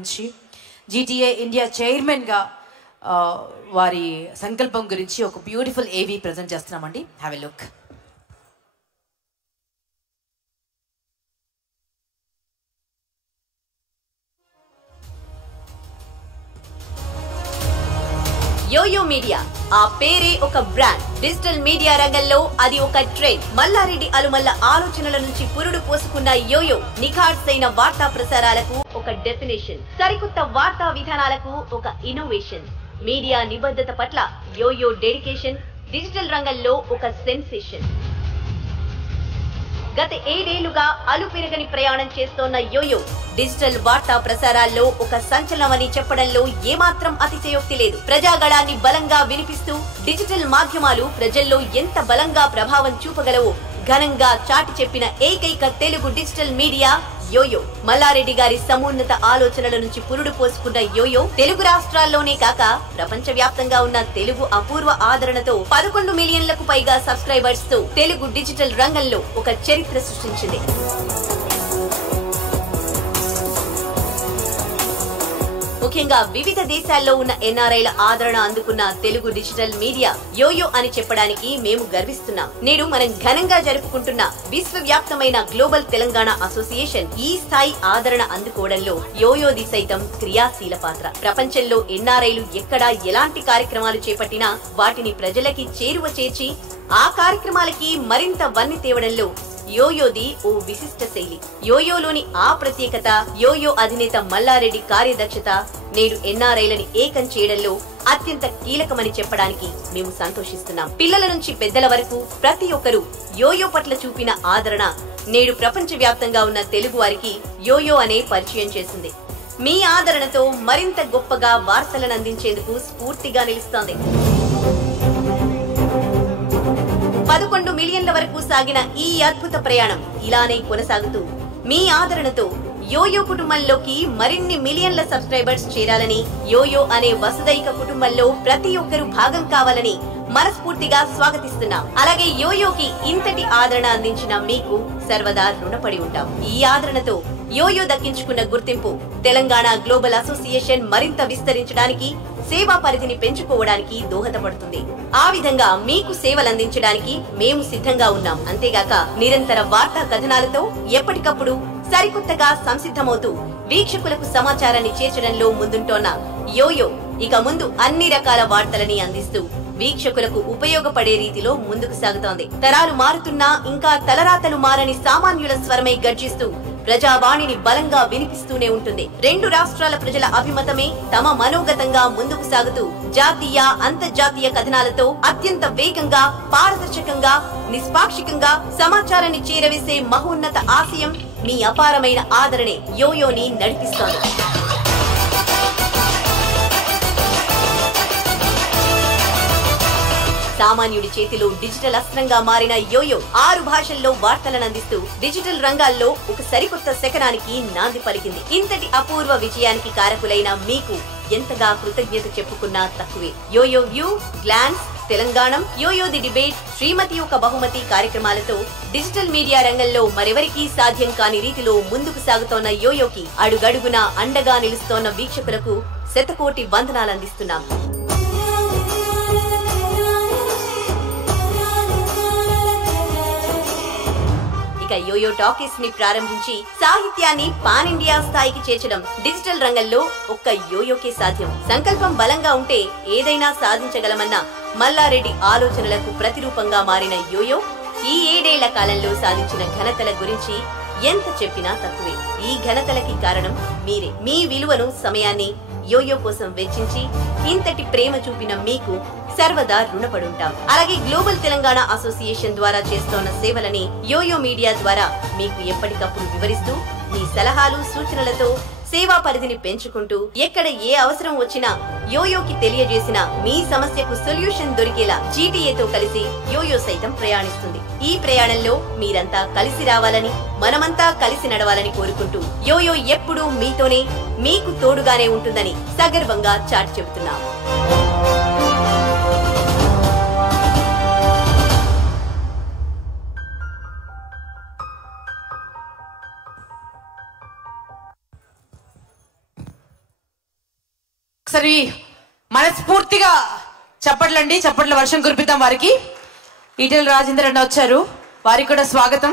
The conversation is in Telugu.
గురించి, GTA ఇండియా చైర్మన్గా వారి సంకల్పం గురించి ఒక బ్యూటిఫుల్ ఏవీ ప్రజెంట్ చేస్తున్నామండి. Have a look. YoYo media ఆ పేరే ఒక బ్రాండ్. డిజిటల్ మీడియా రంగంలో అది ఒక ట్రెండ్. మల్లారెడ్డి అలుమల్ల ఆలోచనల నుంచి పురుడు పోసుకున్న యోయో నిఖార్సైన వార్తా ప్రసారాలకు ఒక డెఫినేషన్, సరికొత్త వార్తా విధానాలకు ఒక ఇన్నోవేషన్. మీడియా నిబద్ధత పట్ల యోయో డెడికేషన్ డిజిటల్ రంగంలో ఒక సెన్సేషన్. గత 7 ఏళ్లుగా అలుపెరగని ప్రయాణం చేస్తోన్న యోయో డిజిటల్ వార్తా ప్రసారాల్లో ఒక సంచలనమని చెప్పడంలో ఏమాత్రం అతిశయోక్తి లేదు. ప్రజాగళాన్ని బలంగా వినిపిస్తూ డిజిటల్ మాధ్యమాలు ప్రజల్లో ఎంత బలంగా ప్రభావం చూపగలవో ఘనంగా చాటి చెప్పిన ఏకైక Telugu digital media YoYo. Malla Reddy గారి సమున్నత ఆలోచనల నుంచి పురుడు పోసుకున్న యోయో తెలుగు రాష్ట్రాల్లోనే కాక ప్రపంచ వ్యాప్తంగా ఉన్న తెలుగు అపూర్వ ఆదరణతో 11 మిలియన్లకు పైగా సబ్స్క్రైబర్స్ తో తెలుగు డిజిటల్ రంగంలో ఒక చరిత్ర సృష్టించింది. ముఖ్యంగా వివిధ దేశాల్లో ఉన్న ఎన్ఆర్ఐల ఆదరణ అందుకున్న తెలుగు డిజిటల్ మీడియా యోయో అని చెప్పడానికి మేము గర్విస్తున్నాం. నేడు మనం ఘనంగా జరుపుకుంటున్న విశ్వవ్యాప్తమైన గ్లోబల్ తెలంగాణ అసోసియేషన్ ఈ స్థాయి ఆదరణ అందుకోవడంలో యోయోది సైతం క్రియాశీల పాత్ర. ప్రపంచంలో ఎన్ఆర్ఐలు ఎక్కడ ఎలాంటి కార్యక్రమాలు చేపట్టినా వాటిని ప్రజలకి చేరువ చేర్చి ఆ కార్యక్రమాలకి మరింత వన్నె తేవడంలో యోయోది ఓ విశిష్ట శైలి. యోయోలోని ఆ ప్రత్యేకత, యోయో అధినేత మల్లారెడ్డి కార్యదక్షత నేడు ఎన్ఆర్ఐలని ఏకం చేయడంలో అత్యంత కీలకమని చెప్పడానికి మేము సంతోషిస్తున్నాం. పిల్లల నుంచి పెద్దల వరకు ప్రతి ఒక్కరూ యోయో పట్ల చూపిన ఆదరణ నేడు ప్రపంచ వ్యాప్తంగా ఉన్న తెలుగు వారికి యోయో అనే పరిచయం చేసింది. మీ ఆదరణతో మరింత గొప్పగా వార్తలను అందించేందుకు స్ఫూర్తిగా నిలుస్తోంది. 11 మిలియన్ల వరకు సాగిన ఈ అద్భుత ప్రయాణం ఇలానే కొనసాగుతూ మీ ఆదరణతో యోయో కుటుంబంలోకి మరిన్ని మిలియన్ల సబ్స్క్రైబర్స్ చేరాలని, యోయో అనే వసుదైక కుటుంబంలో ప్రతి ఒక్కరూ భాగం కావాలని మనస్ఫూర్తిగా స్వాగతిస్తున్నాం. అలాగే యోయోకి ఇంతటి ఆదరణ అందించిన మీకు సర్వదా రుణపడి ఉంటాం. ఈ ఆదరణతో యోయో దక్కించుకున్న గుర్తింపు తెలంగాణ గ్లోబల్ అసోసియేషన్ మరింత విస్తరించడానికి, సేవా పరిధిని పెంచుకోవడానికి దోహదపడుతుంది. ఆ విధంగా మీకు సేవలందించడానికి మేము సిద్ధంగా ఉన్నాం. అంతేగాక నిరంతర వార్తా కథనాలతో ఎప్పటికప్పుడు సరికొత్తగా సంసిద్ధమవుతూ వీక్షకులకు సమాచారాన్ని చేర్చడంలో ముందుంటోన్న యోయో ఇక ముందు అన్ని రకాల వార్తలని అందిస్తూ వీక్షకులకు ఉపయోగపడే రీతిలో ముందుకు సాగుతోంది. తరాలు మారుతున్నా ఇంకా తలరాతలు మారని సామాన్యుల స్వరమై గర్జిస్తూ ప్రజావాణిని బలంగా వినిపిస్తూనే ఉంటుంది. 2 రాష్ట్రాల ప్రజల అభిమతమే తమ మనోగతంగా ముందుకు సాగుతూ జాతీయ, అంతర్జాతీయ కథనాలతో అత్యంత వేగంగా, పారదర్శకంగా, నిష్పాక్షికంగా సమాచారాన్ని చేరవేసే మహోన్నత ఆశయం మీ అపారమైన ఆదరణే యోయోని నడిపిస్తోంది. సామాన్యుడి చేతిలో డిజిటల్ అస్త్రంగా మారిన యోయో 6 భాషల్లో వార్తలను అందిస్తూ డిజిటల్ రంగాల్లో ఒక సరికొత్త శకనానికి నాంది పలికింది. ఇంతటి అపూర్వ విజయానికి కారకులైన మీకు ఎంతగా కృతజ్ఞత చెప్పుకున్నా తక్కువే. Yoyo view, glance, Telanganam, Yoyo the debate, శ్రీమతి ఒక బహుమతి కార్యక్రమాలతో డిజిటల్ మీడియా రంగంలో మరెవరికీ సాధ్యం కాని రీతిలో ముందుకు సాగుతోన్న యోయోకి అడుగడుగునా అండగా నిలుస్తోన్న వీక్షకులకు శతకోటి వందనాలందిస్తున్నాం. యోయో టాకీస్ ని ప్రారంభించి సాహిత్యాన్ని పాన్ ఇండియా స్థాయికి చేర్చడం డిజిటల్ రంగంలో ఒక్క యోయోకే సాధ్యం. సంకల్పం బలంగా ఉంటే ఏదైనా సాధించగలమన్న మల్లారెడ్డి ఆలోచనలకు ప్రతిరూపంగా మారిన యోయో ఈ 7 ఏళ్ల కాలంలో సాధించిన ఘనతల గురించి ఎంత చెప్పినా తక్కువే. ఈ ఘనతలకి కారణం మీరే. మీ విలువను, సమయాన్ని యోయో కోసం వెచ్చించి ఇంతటి ప్రేమ చూపిన మీకు సర్వదా రుణపడుంటాం. అలాగే గ్లోబల్ తెలంగాణ అసోసియేషన్ ద్వారా చేస్తోన్న సేవలని యోయో మీడియా ద్వారా మీకు ఎప్పటికప్పుడు వివరిస్తూ మీ సలహాలు, సూచనలతో సేవా పరిధిని పెంచుకుంటూ ఎక్కడ ఏ అవసరం వచ్చినా యోయోకి తెలియజేసిన మీ సమస్యకు సొల్యూషన్ దొరికేలా జీటీఏతో కలిసి యోయో సైతం ప్రయాణిస్తుంది. ఈ ప్రయాణంలో మీరంతా కలిసి రావాలని, మనమంతా కలిసి నడవాలని కోరుకుంటూ యోయో ఎప్పుడూ మీతోనే, మీకు తోడుగానే ఉంటుందని సగర్వంగా చాటి చెబుతున్నాం. ఒకసారి మనస్ఫూర్తిగా చప్పట్ల వర్షం కురిపిద్దాం వారికి. ఈటెల రాజేందర్ అన్న వచ్చారు, వారికి కూడా స్వాగతం.